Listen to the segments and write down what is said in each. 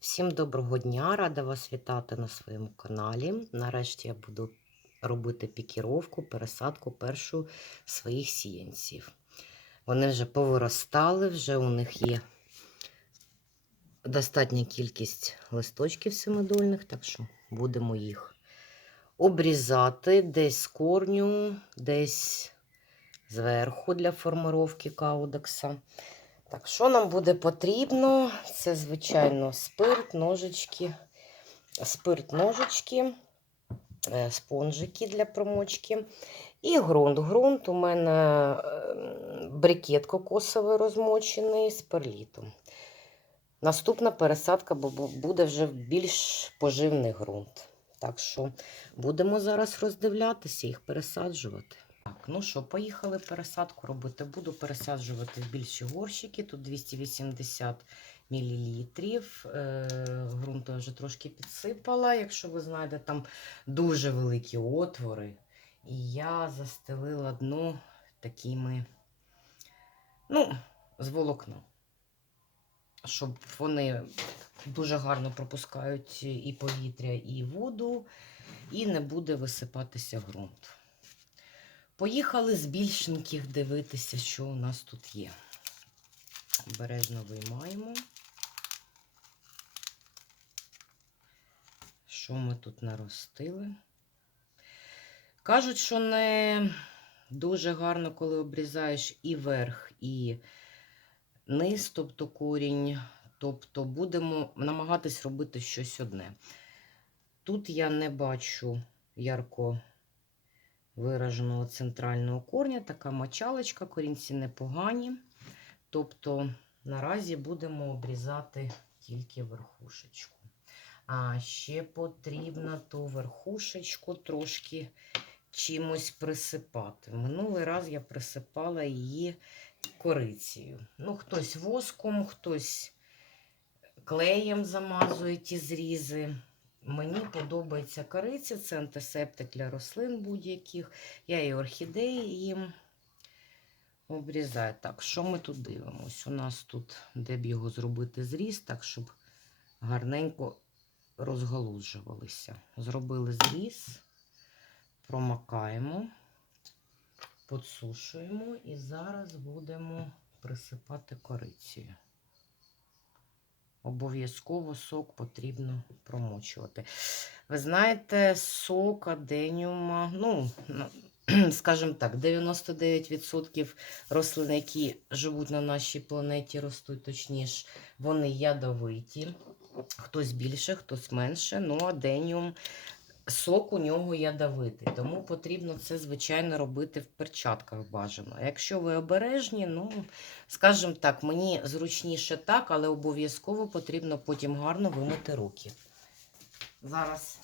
Всім доброго дня! Рада вас вітати на своєму каналі. Нарешті я буду робити пікіровку, пересадку першу своїх сіянців. Вони вже повиростали, вже у них є достатня кількість листочків семидольних, так що будемо їх обрізати десь з корню, десь зверху для формировки каудекса. Так, що нам буде потрібно? Це, звичайно, спирт, ножички, спирт, ножички, е, спонжики для промочки і ґрунт. Ґрунт у мене е, брикет кокосовий розмочений з перлітом. Наступна пересадка бу- бу- буде вже більш поживний ґрунт. Так що будемо зараз роздивлятися, їх пересаджувати. Так, ну що, поїхали пересадку робити. Буду пересаджувати більші горщики. Тут 280 мл. Грунту я вже трошки підсипала. Якщо ви знаєте, там дуже великі отвори. І я застелила дно такими, ну, з волокна. Щоб вони дуже гарно пропускають і повітря, і воду, і не буде висипатися ґрунт. Поїхали з більшеньких дивитися, що у нас тут є. Обережно виймаємо. Що ми тут наростили? Кажуть, що не дуже гарно, коли обрізаєш і верх, і низ, тобто корінь. Тобто будемо намагатись робити щось одне. Тут я не бачу ярко вираженого центрального корня, така мочалочка, корінці непогані. Тобто наразі будемо обрізати тільки верхушечку. А ще потрібно ту верхушечку трошки чимось присипати. Минулий раз я присипала її корицею. Ну, хтось воском, хтось клеєм замазує ті зрізи. Мені подобається кориця, це антисептик для рослин будь-яких. Я і орхідеї їм обрізаю. Так, що ми тут дивимось? У нас тут, де б його зробити зріз, так, щоб гарненько розгалуджувалися. Зробили зріз, промакаємо, подсушуємо і зараз будемо присипати корицею. Обов'язково сок потрібно промочувати. Ви знаєте, сок аденіума, ну, скажімо так, 99% рослин, які живуть на нашій планеті, ростуть точніше, вони ядовиті. Хтось більше, хтось менше. Ну, аденіум, сок у нього ядовитий. Тому потрібно це, звичайно, робити в перчатках бажано. Якщо ви обережні, ну, скажімо так, мені зручніше так, але обов'язково потрібно потім гарно вимити руки. Зараз.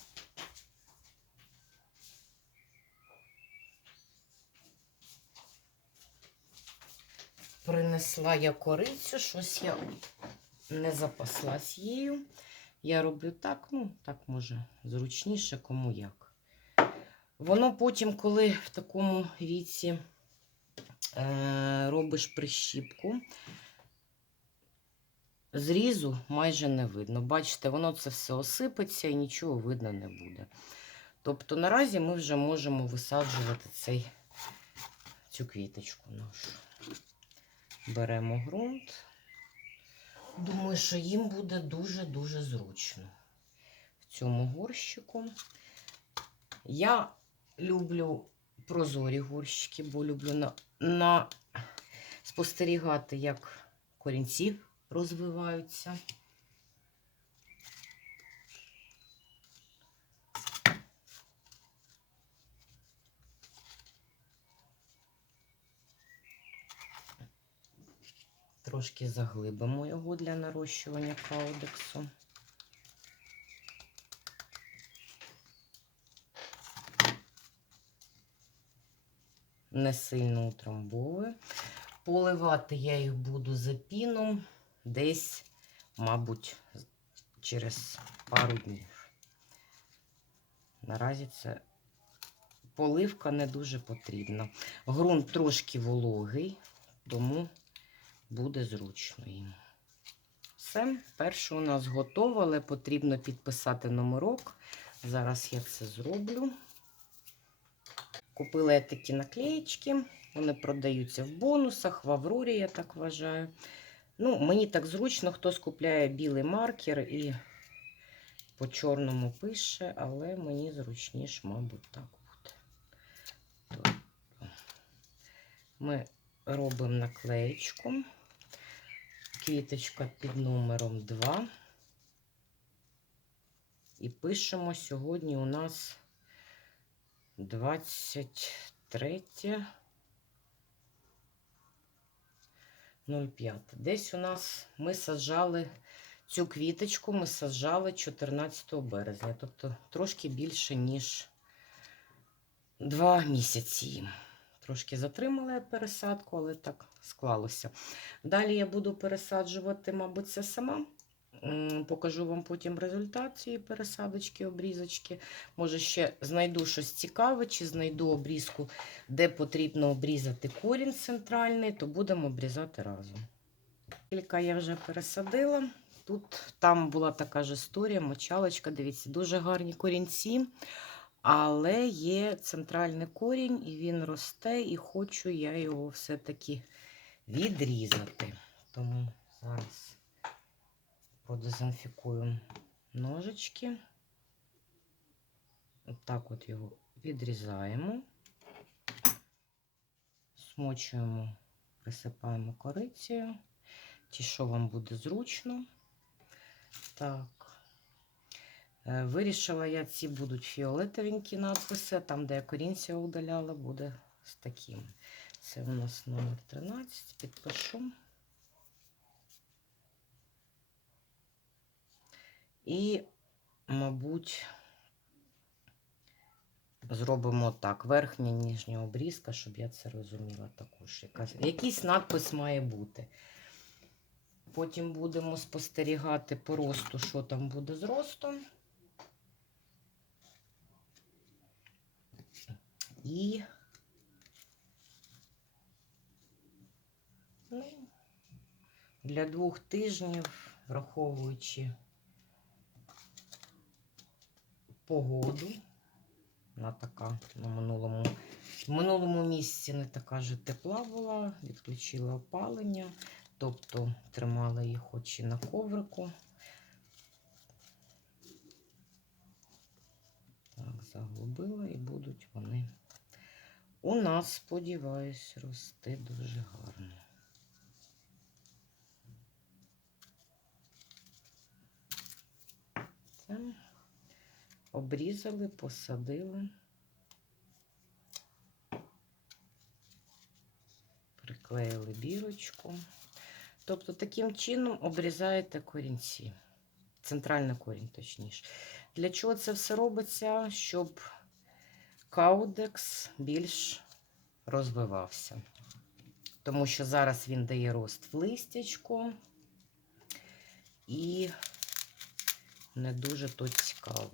Принесла я корицю, щось я не запаслась їю. Я роблю так, ну, так може зручніше, кому як. Воно потім, коли в такому віці е, робиш прищіпку, зрізу майже не видно. Бачите, воно це все осипеться і нічого видно не буде. Тобто наразі ми вже можемо висаджувати цей, цю квіточку нашу. Беремо ґрунт. Думаю, що їм буде дуже-дуже зручно в цьому горщику. Я люблю прозорі горщики, бо люблю на, на спостерігати, як корінці розвиваються. Трошки заглибимо його для нарощування каудексу. Не сильно утрамбовую. Поливати я їх буду запіном десь, мабуть, через пару днів. Наразі це поливка не дуже потрібна. Грунт трошки вологий, тому буде зручно їм. Все. Перше у нас готово, але потрібно підписати номерок. Зараз я це зроблю. Купила я такі наклеєчки. Вони продаються в бонусах, в Аврорі, я так вважаю. Ну, мені так зручно, хтось купляє білий маркер і по чорному пише, але мені зручніше, мабуть, так буде. Тобто Ми робимо наклеєчку. Квіточка під номером 2. І пишемо сьогодні у нас 23 05. Десь у нас ми саджали цю квіточку, ми саджали 14 березня, тобто трошки більше, ніж 2 місяці. Трошки затримала я пересадку, але так склалося. Далі я буду пересаджувати, мабуть, це сама. Покажу вам потім результат цієї пересадочки, обрізочки. Може, ще знайду щось цікаве, чи знайду обрізку, де потрібно обрізати корінь центральний, то будемо обрізати разом. Кілька я вже пересадила. Тут там була така ж історія, мочалочка. Дивіться, дуже гарні корінці. Але є центральний корінь, і він росте, і хочу я його все-таки відрізати. Тому зараз продезінфікую ножички. Отак от його відрізаємо, смочуємо, присипаємо корицею, чи що вам буде зручно. Так. Е, Вирішила я, ці будуть фіолетовенькі надписи, там, де я корінця удаляла, буде з таким. Це у нас номер 13, підпишу. І, мабуть, зробимо так: верхня ніжня обрізка, щоб я це розуміла також. Якась, якийсь надпис має бути. Потім будемо спостерігати по росту, що там буде з ростом. І ну, для двох тижнів, враховуючи погоду, вона така на минулому, в минулому місяці не така же тепла була, відключила опалення, тобто тримала їх хоч і на коврику. Так, заглубила і будуть вони у нас, сподіваюсь, рости дуже гарно. Це обрізали, посадили, приклеїли бірочку. Тобто таким чином обрізаєте корінці. Центральний корінь, точніше. Для чого це все робиться? Щоб каудекс більш розвивався. Тому що зараз він дає рост в листячку. І не дуже то цікаво.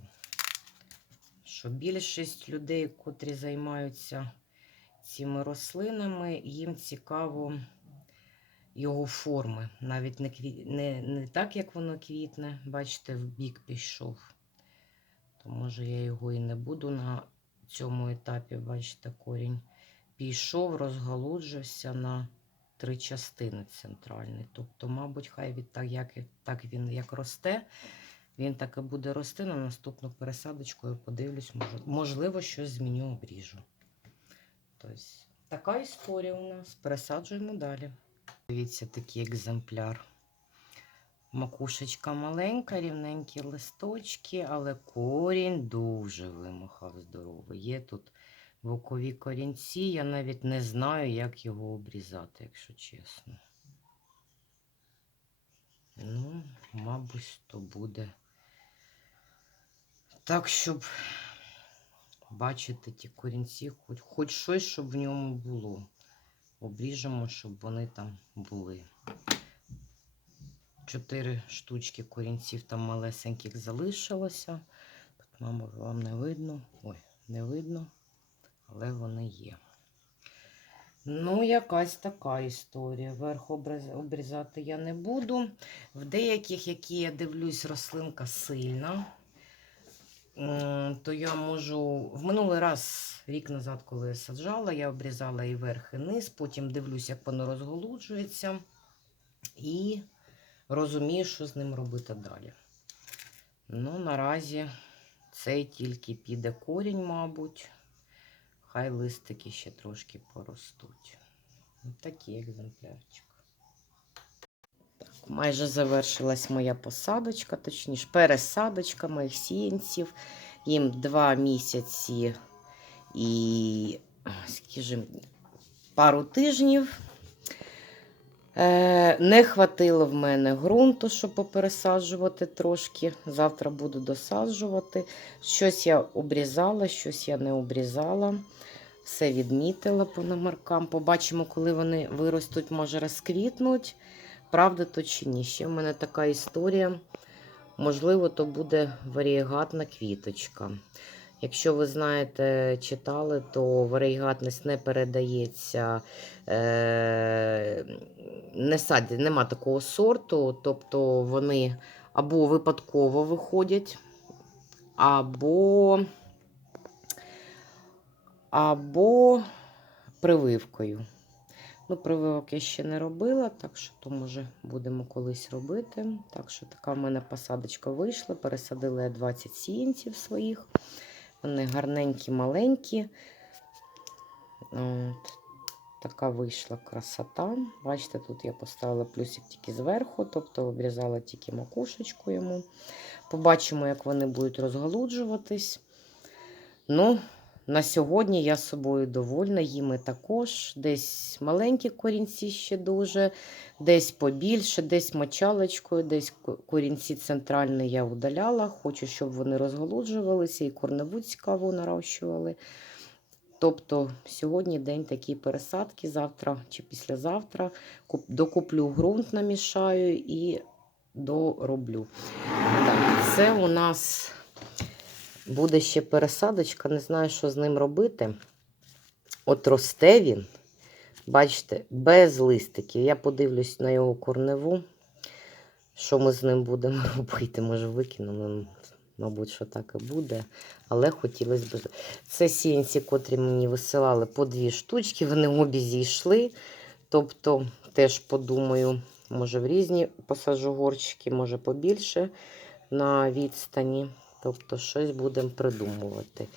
Що більшість людей, котрі займаються цими рослинами, їм цікаво його форми. Навіть не, кві... не, не так, як воно квітне, бачите, в бік пішов. То може я його і не буду на цьому етапі, бачите, корінь пішов, розгалуджився на три частини центральні. Тобто, мабуть, хай від так, як, так він як росте, він так і буде рости на наступну пересадочку. Я подивлюсь, можливо, щось зміню, обріжу. Тобто, така історія у нас. Пересаджуємо далі. Дивіться, такий екземпляр. Макушечка маленька, рівненькі листочки, але корінь дуже вимахав здоровий. Є тут бокові корінці, я навіть не знаю, як його обрізати, якщо чесно. Ну, мабуть, то буде так, щоб бачити ті корінці, хоч, хоч щось, щоб в ньому було. Обріжемо, щоб вони там були. Чотири штучки корінців там малесеньких залишилося. Тут, вам не видно. Ой, не видно, але вони є. Ну, якась така історія. Верх обрізати я не буду. В деяких, які я дивлюсь, рослинка сильна, то я можу. В минулий раз, рік назад, коли я саджала, я обрізала і верх, і низ, потім дивлюсь, як воно розголуджується, і розумію, що з ним робити далі. Ну, наразі цей тільки піде корінь, мабуть. Хай листики ще трошки поростуть. Ось Такий екземплярчик. Так, майже завершилась моя посадочка, точніше, пересадочка моїх сіянців. Їм два місяці і, скажімо, пару тижнів. Е, не хватило в мене ґрунту, щоб попересаджувати трошки. Завтра буду досаджувати. Щось я обрізала, щось я не обрізала. Все відмітила по номеркам. Побачимо, коли вони виростуть, може розквітнуть. Правда то чи ні? Ще в мене така історія. Можливо, то буде варієгатна квіточка. Якщо ви знаєте, читали, то варієгатність не передається, е, не садять, нема такого сорту, тобто вони або випадково виходять, або, або прививкою. Ну, прививок я ще не робила, так що то, може, будемо колись робити. Так що така в мене посадочка вийшла. Пересадила я 20 сіянців своїх. Вони гарненькі, маленькі. От. Така вийшла красота. Бачите, тут я поставила плюсик тільки зверху, тобто обрізала тільки макушечку йому. Побачимо, як вони будуть розголуджуватись. Ну, на сьогодні я собою довольна, їм також. Десь маленькі корінці ще дуже, десь побільше, десь мочалочкою, десь корінці центральні я удаляла. Хочу, щоб вони розголуджувалися і корневу цікаво нарощували. Тобто сьогодні день такої пересадки, завтра чи післязавтра докуплю ґрунт, намішаю і дороблю. Так, це у нас буде ще пересадочка, не знаю, що з ним робити. От росте він, бачите, без листиків. Я подивлюсь на його корневу, що ми з ним будемо робити. Може, викинемо, мабуть, що так і буде. Але хотілося б. Це сіянці, котрі мені висилали по дві штучки, вони обі зійшли. Тобто, теж подумаю, може в різні посаджу горщики, може побільше на відстані. Тобто, щось будемо придумувати.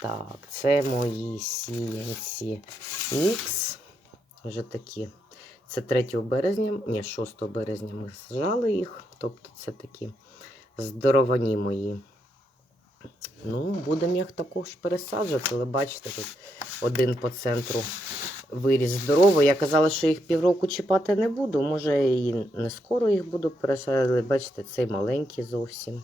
Так, це мої сіянці мікс. Вже такі. Це 3 березня, ні, 6 березня ми сажали їх. Тобто, це такі здоровані мої. Ну, будемо їх також пересаджувати, але бачите, тут один по центру виріс здоровий. Я казала, що їх півроку чіпати не буду. Може, і не скоро їх буду пересаджувати. Бачите, цей маленький зовсім.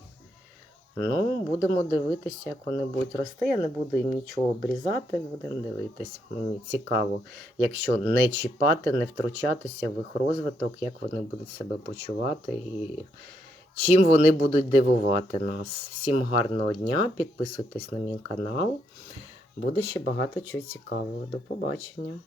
Ну, будемо дивитися, як вони будуть рости. Я не буду їм нічого обрізати, будемо дивитись. Мені цікаво, якщо не чіпати, не втручатися в їх розвиток, як вони будуть себе почувати і чим вони будуть дивувати нас. Всім гарного дня, підписуйтесь на мій канал. Буде ще багато чого цікавого. До побачення.